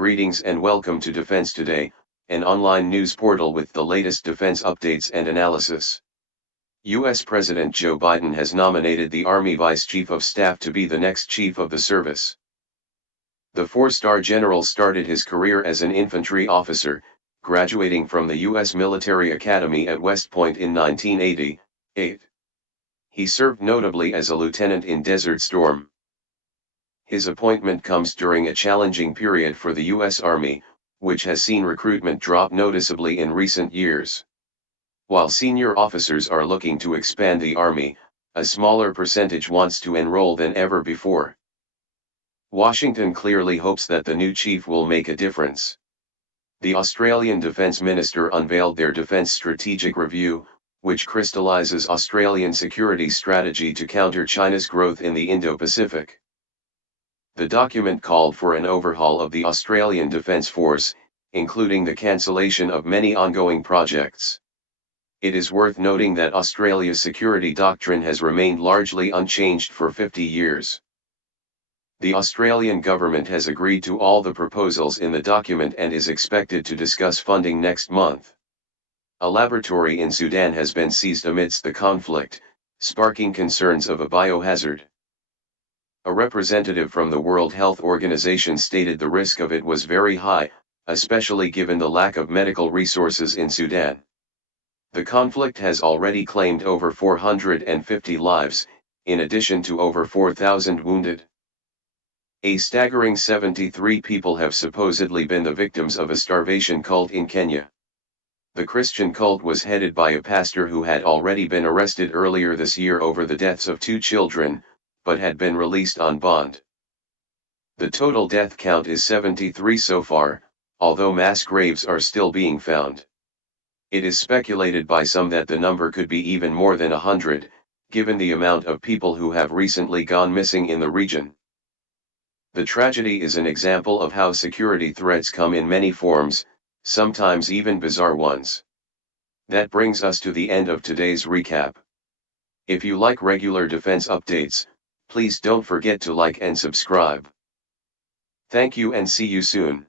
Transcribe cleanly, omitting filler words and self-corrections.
Greetings and welcome to Defense Today, an online news portal with the latest defense updates and analysis. U.S. President Joe Biden has nominated the Army Vice Chief of Staff to be the next chief of the service. The four-star general started his career as an infantry officer, graduating from the U.S. Military Academy at West Point in 1988. He served notably as a lieutenant in Desert Storm. His appointment comes during a challenging period for the U.S. Army, which has seen recruitment drop noticeably in recent years. While senior officers are looking to expand the Army, a smaller percentage wants to enroll than ever before. Washington clearly hopes that the new chief will make a difference. The Australian Defence Minister unveiled their Defence Strategic Review, which crystallises Australian security strategy to counter China's growth in the Indo-Pacific. The document called for an overhaul of the Australian Defence Force, including the cancellation of many ongoing projects. It is worth noting that Australia's security doctrine has remained largely unchanged for 50 years. The Australian government has agreed to all the proposals in the document and is expected to discuss funding next month. A laboratory in Sudan has been seized amidst the conflict, sparking concerns of a biohazard. A representative from the World Health Organization stated the risk of it was very high, especially given the lack of medical resources in Sudan. The conflict has already claimed over 450 lives, in addition to over 4,000 wounded. A staggering 73 people have supposedly been the victims of a starvation cult in Kenya. The Christian cult was headed by a pastor who had already been arrested earlier this year over the deaths of 2 children, but had been released on bond. The total death count is 73 so far, although mass graves are still being found. It is speculated by some that the number could be even more than 100, given the amount of people who have recently gone missing in the region. The tragedy is an example of how security threats come in many forms, sometimes even bizarre ones. That brings us to the end of today's recap. If you like regular defense updates, please don't forget to like and subscribe. Thank you and see you soon.